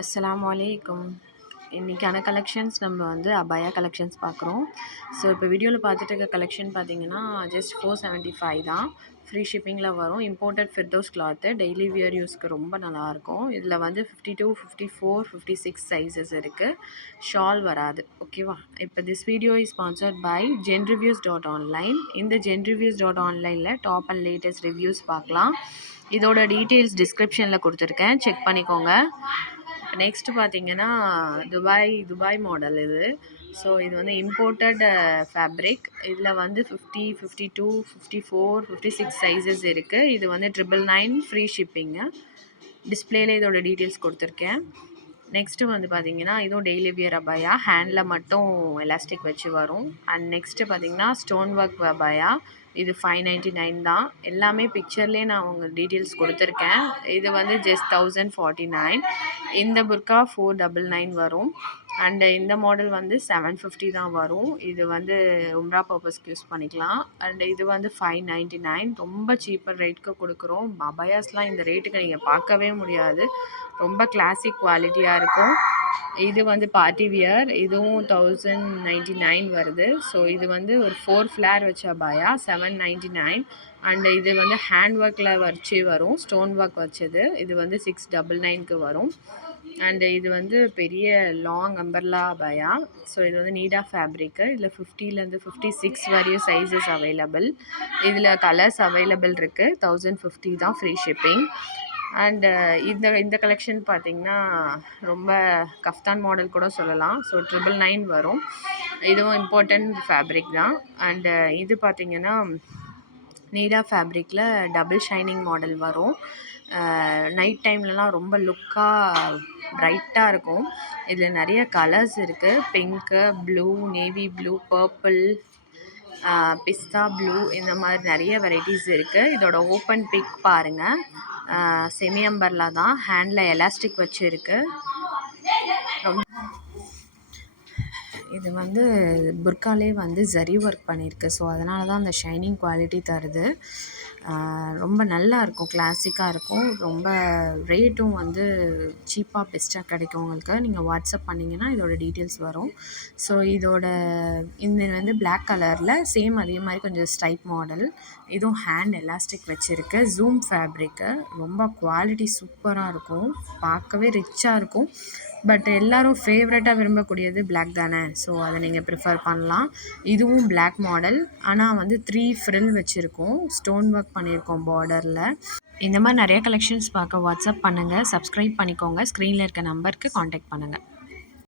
அஸ்ஸலாமு அலைக்கும். இன்றைக்கான கலெக்ஷன்ஸ் நம்ம வந்து அபாயா கலெக்ஷன்ஸ் பார்க்குறோம். ஸோ இப்போ வீடியோவில் பார்த்துட்டு இருக்க கலெக்ஷன் பார்த்தீங்கன்னா ஜஸ்ட் 475 தான். ஃப்ரீ ஷிப்பிங்கில் வரும். இம்போர்ட்டட் ஃபிர்தோஸ் கிளாத்து டெய்லி வியர் யூஸ்க்கு ரொம்ப நல்லாயிருக்கும். இதில் வந்து 52, 54, 56 சைஸஸ் இருக்குது. ஷால் வராது. ஓகேவா? இப்போ this video is sponsored by genreviews.online. இந்த genreviews.onlineல டாப் அண்ட் லேட்டஸ்ட் ரிவ்யூஸ் பார்க்கலாம். இதோட டீட்டெயில்ஸ் டிஸ்கிரிப்ஷனில் கொடுத்துருக்கேன், செக் பண்ணிக்கோங்க. நெக்ஸ்ட்டு பார்த்தீங்கன்னா துபாய் மாடல் இது. ஸோ இது வந்து இம்போர்ட்டட் ஃபேப்ரிக். இதில் வந்து 50, 52, 54, 56 சைஸஸ் இருக்குது. இது வந்து 999 ஃப்ரீ ஷிப்பிங்கு. டிஸ்பிளேல இதோட டீட்டெயில்ஸ் கொடுத்துருக்கேன். நெக்ஸ்ட்டு வந்து பார்த்தீங்கன்னா இதுவும் டெய்லி வியர் அபாயா, ஹேண்டில் மட்டும் எலாஸ்டிக் வச்சு வரும். அண்ட் நெக்ஸ்ட்டு பார்த்தீங்கன்னா ஸ்டோன் ஒர்க் அபாயா. இது 599 தான். எல்லாமே பிக்சர்லேயே நான் உங்கள் டீட்டெயில்ஸ் கொடுத்துருக்கேன். இது வந்து ஜஸ்ட் 1049. இந்த புர்கா 499 வரும். அண்டு இந்த மாடல் வந்து 750 தான் வரும். இது வந்து உம்ரா பர்பஸ்க்கு யூஸ் பண்ணிக்கலாம். அண்டு இது வந்து 599. ரொம்ப சீப்பர் ரேட்டுக்கு கொடுக்குறோம். அபாயாஸ்லாம் இந்த ரேட்டுக்கு நீங்கள் பார்க்கவே முடியாது. ரொம்ப கிளாசிக் குவாலிட்டியாக இருக்கும். இது வந்து பார்ட்டி வியர். இதுவும் 1099 வருது. ஸோ இது வந்து ஒரு 4 ஃப்ளேர் வச்ச அபாயா 799. அண்டு இது வந்து ஹேண்ட் ஒர்க்கில் வச்சு வரும், ஸ்டோன் ஒர்க் வச்சது. இது வந்து 699க்கு வரும். அண்டு இது வந்து பெரிய லாங் அம்பர்லா அபாயா. ஸோ இது வந்து நீடா ஃபேப்ரிக்கு. இதில் 50லேருந்து 56 வரையும் சைஸஸ் அவைலபிள். இதில் கலர்ஸ் அவைலபிள் இருக்குது. 1050 தான் ஃப்ரீ ஷிப்பிங். அண்டு இந்த கலெக்ஷன் பார்த்திங்கன்னா ரொம்ப கஃப்தான் மாடல் கூட சொல்லலாம். ஸோ 999 வரும். இதுவும் இம்பார்ட்டன்ட் ஃபேப்ரிக் தான். அண்டு இது பார்த்திங்கன்னா நீடா ஃபேப்ரிக்கில் டபுள் ஷைனிங் மாடல் வரும். நைட் டைம்லலாம் ரொம்ப லுக்காக ப்ரைட்டாக இருக்கும். இதில் நிறைய கலர்ஸ் இருக்குது. Pink, blue, navy blue, purple, பிஸ்தா ப்ளூ, இந்த மாதிரி நிறைய வெரைட்டிஸ் இருக்குது. இதோட ஓப்பன் பிக் பாருங்கள். செமி அம்பர்லா தான், ஹேண்டில் எலாஸ்டிக் வச்சு இருக்குது. ரொம்ப இது வந்து புர்காலே வந்து ஜரி ஒர்க் பண்ணியிருக்கு. ஸோ அதனால தான் அந்த ஷைனிங் குவாலிட்டி தருது. ரொம்ப நல்லா இருக்கும், கிளாசிக்காக இருக்கும். ரொம்ப ரேட்டும் வந்து சீப்பாக பெஸ்ட்டாக கிடைக்கும் உங்களுக்கு. நீங்கள் வாட்ஸ்அப் பண்ணிங்கன்னா இதோட டீட்டெயில்ஸ் வரும். ஸோ இதோட இந்த வந்து பிளாக் கலரில் சேம் அதே மாதிரி கொஞ்சம் ஸ்டைப் மாடல். இதுவும் ஹேண்ட் எலாஸ்டிக் வச்சுருக்கு. Zoom fabric. ரொம்ப குவாலிட்டி சூப்பராக இருக்கும். பார்க்கவே ரிச்சாக இருக்கும். பட் எல்லோரும் ஃபேவரட்டாக விரும்பக்கூடியது பிளாக் தானே. ஸோ அதை நீங்கள் ப்ரிஃபர் பண்ணலாம். இதுவும் பிளாக் மாடல். ஆனால் வந்து 3 ஃப்ரில் வச்சுருக்கோம். ஸ்டோன் ஒர்க் பண்ணியிருக்கோம் பார்டரில். இந்த மாதிரி நிறைய கலெக்ஷன்ஸ் பார்க்க வாட்ஸ்அப் பண்ணுங்கள், சப்ஸ்கிரைப் பண்ணிக்கோங்க. ஸ்க்ரீனில் இருக்க நம்பருக்கு காண்டாக்ட் பண்ணுங்கள்.